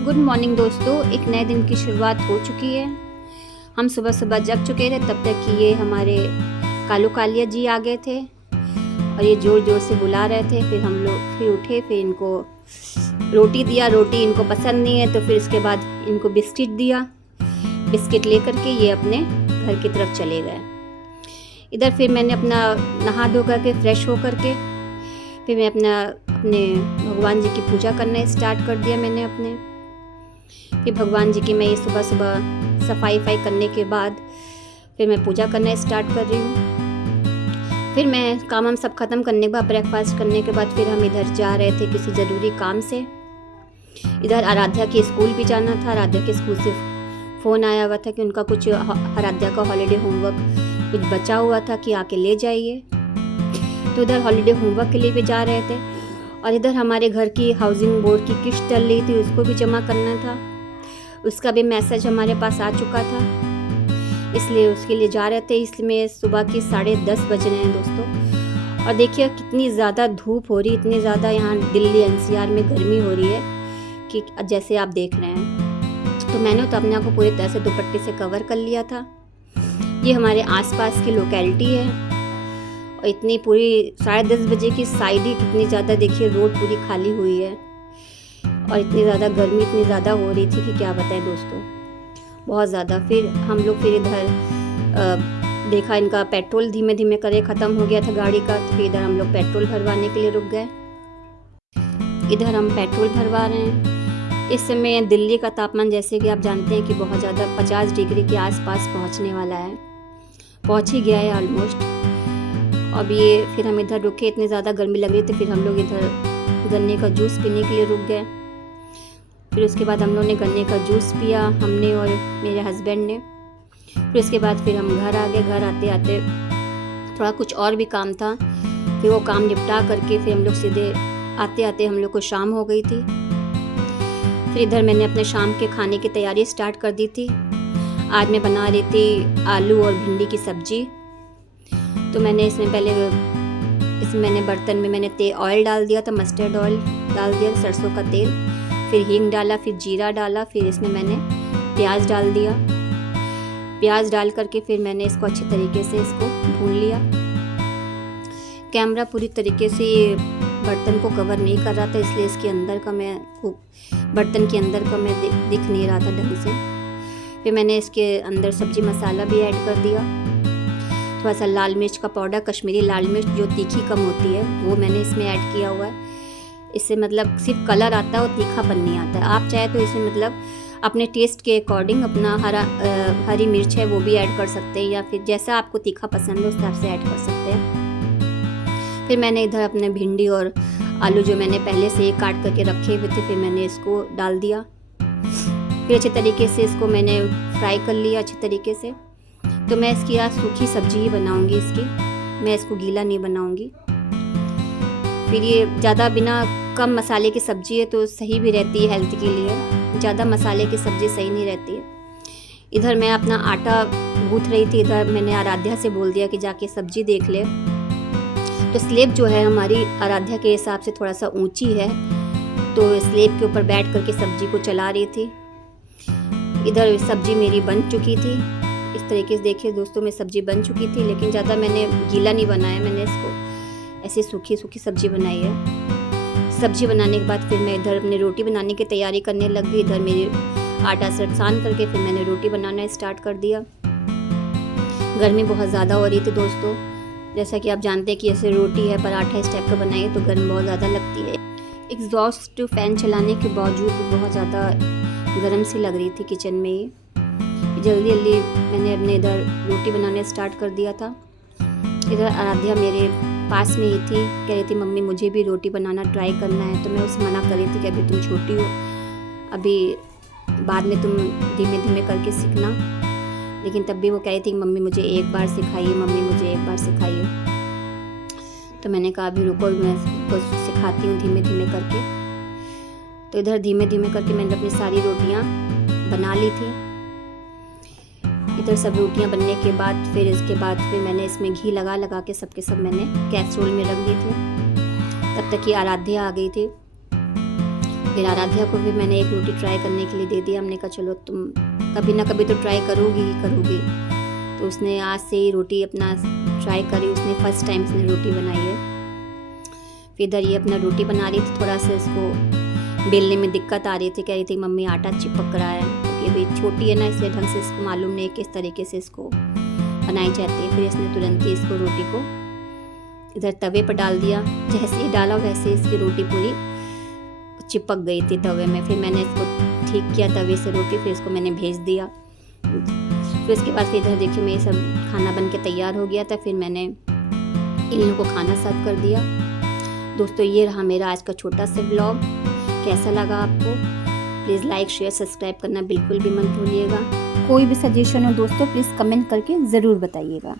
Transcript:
Good morning दोस्तों, एक नए दिन की शुरुआत हो चुकी है। हम सुबह सुबह जग चुके थे, तब तक कि ये हमारे कालू कालिया जी आ गए थे और ये ज़ोर ज़ोर से बुला रहे थे। फिर हम लोग फिर उठे, फिर इनको रोटी दिया। रोटी इनको पसंद नहीं है, तो फिर उसके बाद इनको बिस्किट दिया। बिस्किट लेकर के ये अपने घर की तरफ चले गए। इधर फिर मैंने अपना नहा धो करके फ्रेश हो करके फिर मैं अपने भगवान जी की पूजा करना स्टार्ट कर दिया। मैंने अपने फिर भगवान जी की मैं ये सुबह सुबह सफाई करने के बाद फिर मैं पूजा करना स्टार्ट कर रही हूँ। फिर मैं काम सब ख़त्म करने के बाद ब्रेकफास्ट करने के बाद फिर हम इधर जा रहे थे किसी ज़रूरी काम से। इधर आराध्या के स्कूल भी जाना था। आराध्या के स्कूल से फ़ोन आया हुआ था कि उनका कुछ आराध्या का हॉलीडे होमवर्क कुछ बचा हुआ था कि आके ले जाइए। तो इधर हॉलीडे होमवर्क के लिए भी जा रहे थे और इधर हमारे घर की हाउसिंग बोर्ड की किस्त चल रही थी, उसको भी जमा करना था। उसका भी मैसेज हमारे पास आ चुका था, इसलिए उसके लिए जा रहे थे। इसलिए सुबह की 10:30 बज रहे हैं दोस्तों। और देखिए कितनी ज़्यादा धूप हो रही, इतनी ज़्यादा यहाँ दिल्ली एनसीआर में गर्मी हो रही है कि जैसे आप देख रहे हैं। तो मैंने तो अपने आप को पूरी तरह से दुपट्टे से कवर कर लिया था। ये हमारे आसपास की लोकेलिटी है और इतनी पूरी 10:30 बजे की साइड ही कितनी ज़्यादा, देखिए रोड पूरी खाली हुई है और इतनी ज़्यादा गर्मी इतनी ज़्यादा हो रही थी कि क्या बताएं दोस्तों, बहुत ज़्यादा। फिर हम लोग फिर इधर देखा इनका पेट्रोल धीमे धीमे करे ख़त्म हो गया था गाड़ी का। तो फिर इधर हम लोग पेट्रोल भरवाने के लिए रुक गए। इधर हम पेट्रोल भरवा रहे हैं। इस समय दिल्ली का तापमान जैसे कि आप जानते हैं कि बहुत ज़्यादा 50 डिग्री के आसपास पहुंचने वाला है, पहुंच ही गया है ऑलमोस्ट। अब ये फिर हम इधर रुके, इतनी ज़्यादा गर्मी लग रही थी। फिर हम लोग इधर गन्ने का जूस पीने के लिए रुक गए। फिर उसके बाद हम लोग ने गन्ने का जूस पिया, हमने और मेरे हस्बैंड ने। फिर उसके बाद फिर हम घर आ गए। घर आते आते थोड़ा कुछ और भी काम था, फिर वो काम निपटा करके फिर हम लोग सीधे आते आते हम लोग को शाम हो गई थी। फिर इधर मैंने अपने शाम के खाने की तैयारी स्टार्ट कर दी थी। आज मैं बना रही थी आलू और भिंडी की सब्जी। तो मैंने मैंने बर्तन में मैंने ऑयल डाल दिया था, मस्टर्ड ऑयल डाल दिया, सरसों का तेल, फिर हींग डाला, फिर जीरा डाला, फिर इसमें मैंने प्याज डाल दिया। प्याज डाल करके फिर मैंने इसको अच्छे तरीके से इसको भून लिया। कैमरा पूरी तरीके से ये बर्तन को कवर नहीं कर रहा था, इसलिए इसके अंदर का बर्तन के अंदर का मैं दिख नहीं रहा था ढंग से। फिर मैंने इसके अंदर सब्जी मसाला भी ऐड कर दिया। थोड़ा सा लाल मिर्च का पाउडर, कश्मीरी लाल मिर्च जो तीखी कम होती है, वो मैंने इसमें ऐड किया हुआ है। इससे मतलब सिर्फ कलर आता है और तीखापन नहीं आता है। आप चाहे तो इसमें मतलब अपने टेस्ट के अकॉर्डिंग अपना हरी मिर्च है वो भी ऐड कर सकते हैं, या फिर जैसा आपको तीखा पसंद है उस हिसाब से ऐड कर सकते हैं। फिर मैंने इधर अपने भिंडी और आलू जो मैंने पहले से काट करके रखे हुए थे, फिर मैंने इसको डाल दिया। फिर अच्छे तरीके से इसको मैंने फ्राई कर लिया अच्छे तरीके से। तो मैं इसकी आज सूखी सब्जी ही बनाऊंगी इसकी, मैं इसको गीला नहीं बनाऊंगी। फिर ये ज़्यादा बिना कम मसाले की सब्ज़ी है तो सही भी रहती है हेल्थ के लिए। ज़्यादा मसाले की सब्ज़ी सही नहीं रहती है। इधर मैं अपना आटा गूँथ रही थी। इधर मैंने आराध्या से बोल दिया कि जाके सब्ज़ी देख ले। तो स्लेब जो है हमारी आराध्या के हिसाब से थोड़ा सा ऊंची है, तो स्लेब के ऊपर बैठ करके सब्ज़ी को चला रही थी। इधर सब्ज़ी मेरी बन चुकी थी। इस तरीके से देखिए दोस्तों, मेरी सब्ज़ी बन चुकी थी, लेकिन ज़्यादा मैंने गीला नहीं बनाया, मैंने इसको ऐसे सूखी सब्ज़ी बनाई है। सब्ज़ी बनाने के बाद फिर मैं इधर अपनी रोटी बनाने की तैयारी करने लग गई। इधर मेरी आटा सान करके फिर मैंने रोटी बनाना स्टार्ट कर दिया। गर्मी बहुत ज़्यादा हो रही थी दोस्तों, जैसा कि आप जानते हैं कि ऐसे रोटी है पराठा इस टाइप का बनाइए तो गर्मी बहुत ज़्यादा लगती है। एग्जॉस्ट फैन चलाने के बावजूद भी बहुत ज़्यादा गर्म सी लग रही थी किचन में ही। जल्दी जल्दी मैंने अपने इधर रोटी बनाने स्टार्ट कर दिया था। इधर आराध्या मेरे पास में ही थी, कह रही थी मम्मी मुझे भी रोटी बनाना ट्राई करना है। तो मैं उसे मना कर रही थी कि अभी तुम छोटी हो, अभी बाद में तुम धीमे धीमे करके सीखना। लेकिन तब भी वो कह रही थी मम्मी मुझे एक बार सिखाइए, मम्मी मुझे एक बार सिखाइए। तो मैंने कहा अभी रुको, मैं कुछ सिखाती हूँ धीमे धीमे करके। तो इधर धीमे धीमे करके मैंने अपनी सारी रोटियाँ बना ली थी। इधर सब रोटियां बनने के बाद फिर इसके बाद फिर मैंने इसमें घी लगा के सबके सब मैंने कैसरोल में रख दी थी। तब तक कि आराध्या आ गई थी। फिर आराध्या को भी मैंने एक रोटी ट्राई करने के लिए दे दिया। हमने कहा चलो तुम कभी ना कभी तो ट्राई करोगी ही करोगी। तो उसने आज से ही रोटी अपना ट्राई करी, उसने फर्स्ट टाइम उसने रोटी बनाई है। फिर इधर ये अपना रोटी बना रही थी, थोड़ा सा इसको बेलने में दिक्कत आ रही थी, कह रही थी मम्मी आटा चिपक रहा है, क्योंकि अभी छोटी है ना इसलिए ढंग से इसको मालूम नहीं किस तरीके से इसको बनाई जाती है। फिर इसने तुरंत ही इसको रोटी को इधर तवे पर डाल दिया, जैसे ही डाला वैसे इसकी रोटी पूरी चिपक गई थी तवे में। फिर मैंने इसको ठीक किया तवे से रोटी, फिर इसको मैंने भेज दिया। फिर उसके बाद फिर इधर देखिए मेरे सब खाना बन के तैयार हो गया था। फिर मैंने इन लोगों को खाना सर्व कर दिया। दोस्तों ये रहा मेरा आज का छोटा सा ब्लॉग। कैसा लगा आपको? प्लीज़ लाइक शेयर सब्सक्राइब करना बिल्कुल भी मत भूलिएगा। कोई भी सजेशन हो दोस्तों प्लीज़ कमेंट करके ज़रूर बताइएगा।